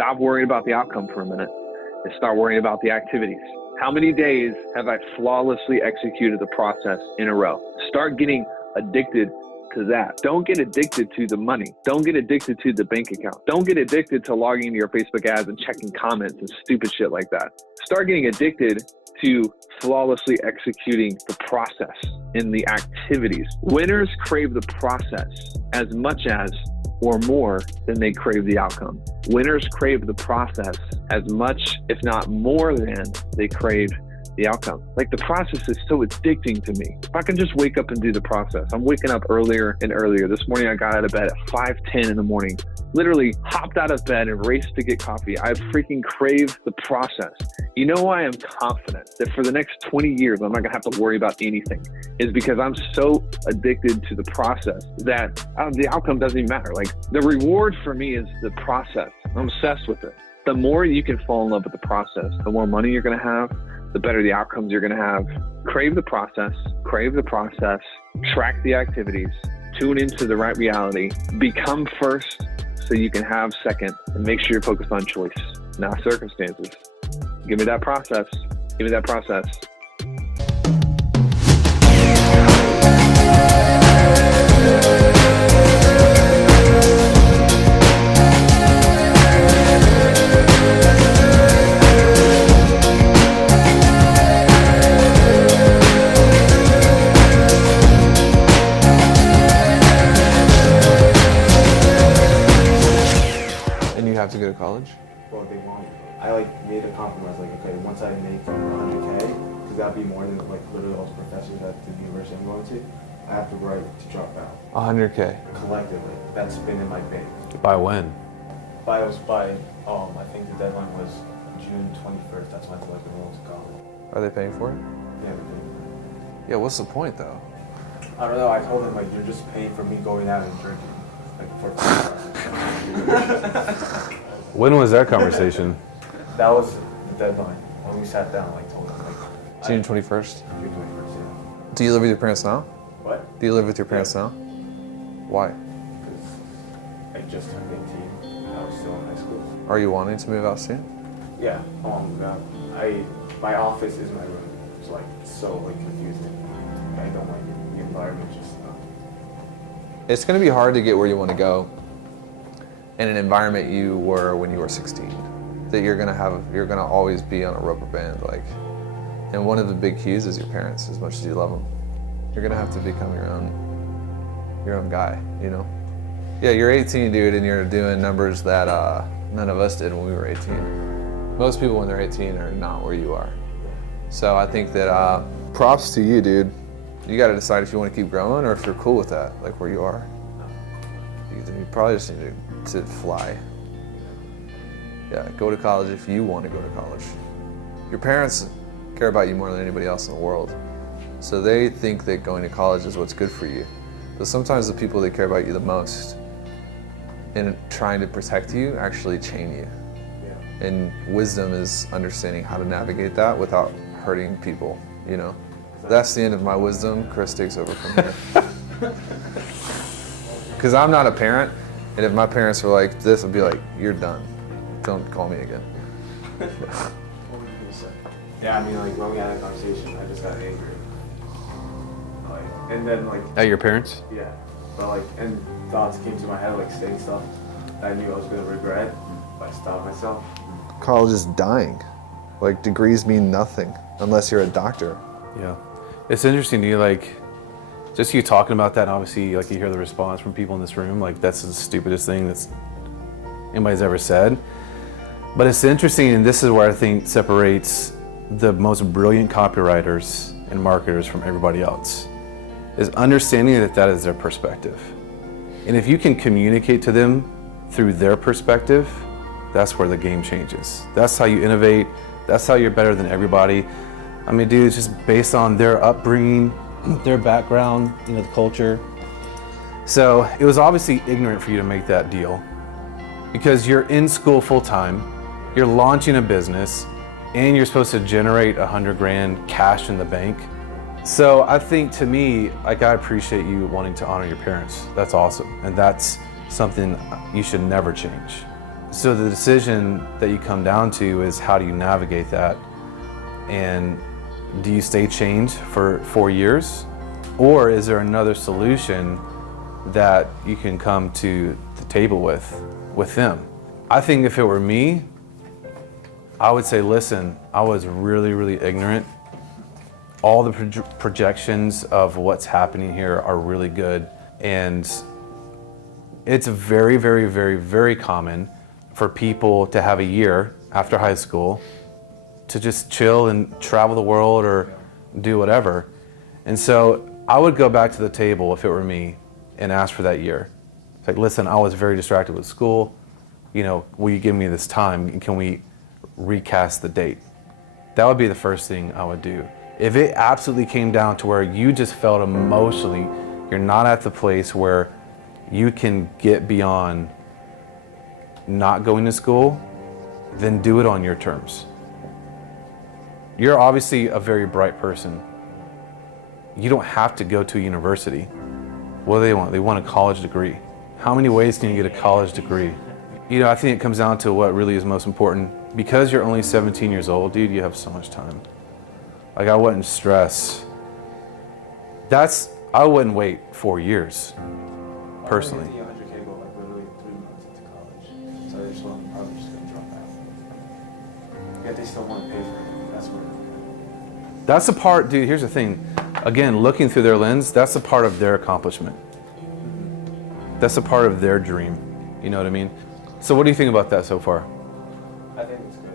stop worrying about the outcome for a minute and start worrying about the activities. How many days have I flawlessly executed the process in a row? Start getting addicted to that. Don't get addicted to the money. Don't get addicted to the bank account. Don't get addicted to logging into your Facebook ads and checking comments and stupid shit like that. Start getting addicted to flawlessly executing the process in the activities. Winners crave the process as much as or more than they crave the outcome. Winners crave the process as much, if not more than they crave the outcome. Like, the process is so addicting to me. If I can just wake up and do the process. I'm waking up earlier and earlier. This morning I got out of bed at 5:10 in the morning. Literally hopped out of bed and raced to get coffee. I freaking crave the process. You know why I'm confident that for the next 20 years, I'm not gonna have to worry about anything, is because I'm so addicted to the process that the outcome doesn't even matter. Like, the reward for me is the process. I'm obsessed with it. The more you can fall in love with the process, the more money you're gonna have, the better the outcomes you're gonna have. Crave the process, track the activities, tune into the right reality, become first so you can have second, and make sure you're focused on choice, not circumstances. Give me that process. Give me that process. Have to go to college? Well, they want it. I made a compromise, okay, once I make 100K, because that'd be more than literally all the professors at the university I'm going to, I have to write to drop out. 100K? Collectively. That's been in my bank. By when? I think the deadline was June 21st. That's when I collected enrolled to college. Are they paying for it? Yeah, they're paying for it. Yeah, what's the point though? I don't know, I told them you're just paying for me going out and drinking. For When was that conversation? That was the deadline when we sat down. Told them June 21st. June 21st. Yeah. Do you live with your parents now? What? Do you live with your parents now? Why? Because I just turned 18. I was still in high school. Are you wanting to move out soon? Yeah, I want to move out. My office is my room. It's so confusing. I don't like it. The environment just. It's going to be hard to get where you want to go in an environment you were when you were 16. That you're going to always be on a rubber band. And one of the big keys is your parents, as much as you love them. You're going to have to become your own guy, you know? Yeah, you're 18, dude, and you're doing numbers that none of us did when we were 18. Most people when they're 18 are not where you are. So I think that props to you, dude. You got to decide if you want to keep growing or if you're cool with that, where you are. You probably just need to fly. Yeah, go to college if you want to go to college. Your parents care about you more than anybody else in the world. So they think that going to college is what's good for you. But sometimes the people that care about you the most and trying to protect you actually chain you. Yeah. And wisdom is understanding how to navigate that without hurting people, you know? That's the end of my wisdom. Chris takes over from here. Because I'm not a parent, and if my parents were like this, I'd be like, you're done. Don't call me again. What were you going to say? Yeah, when we had that conversation, I just got angry. And then At your parents? Yeah. But and thoughts came to my head, saying stuff that I knew I was going to regret, but I stopped myself. College is dying. Degrees mean nothing unless you're a doctor. Yeah. It's interesting to you, just you talking about that, and obviously, you hear the response from people in this room, that's the stupidest thing that's anybody's ever said. But it's interesting, and this is where I think separates the most brilliant copywriters and marketers from everybody else, is understanding that is their perspective. And if you can communicate to them through their perspective, that's where the game changes. That's how you innovate. That's how you're better than everybody. Dude, it's just based on their upbringing, their background, the culture. So it was obviously ignorant for you to make that deal because you're in school full time, you're launching a business, and you're supposed to generate $100,000 cash in the bank. So I think, to me, I appreciate you wanting to honor your parents. That's awesome. And that's something you should never change. So the decision that you come down to is, how do you navigate that? And do you stay chained for 4 years? Or is there another solution that you can come to the table with them? I think if it were me, I would say, listen, I was really, really ignorant. All the projections of what's happening here are really good. And it's very, very, very, very common for people to have a year after high school to just chill and travel the world or do whatever. And so I would go back to the table if it were me and ask for that year. It's like, listen, I was very distracted with school. You know, will you give me this time? Can we recast the date? That would be the first thing I would do. If it absolutely came down to where you just felt emotionally, you're not at the place where you can get beyond not going to school, then do it on your terms. You're obviously a very bright person. You don't have to go to a university. What do they want? They want a college degree. How many ways can you get a college degree? You know, I think it comes down to what really is most important. Because you're only 17 years old, dude, you have so much time. Like, I wouldn't stress. I wouldn't wait 4 years, personally. I want to get the 100K goal like literally 3 months into college. So I just want, probably just going to drop out. Yet they still want to pay for it. That's what. That's the part, dude, here's the thing. Again, looking through their lens, that's a part of their accomplishment. That's a part of their dream. You know what I mean? So what do you think about that so far? I think it's good.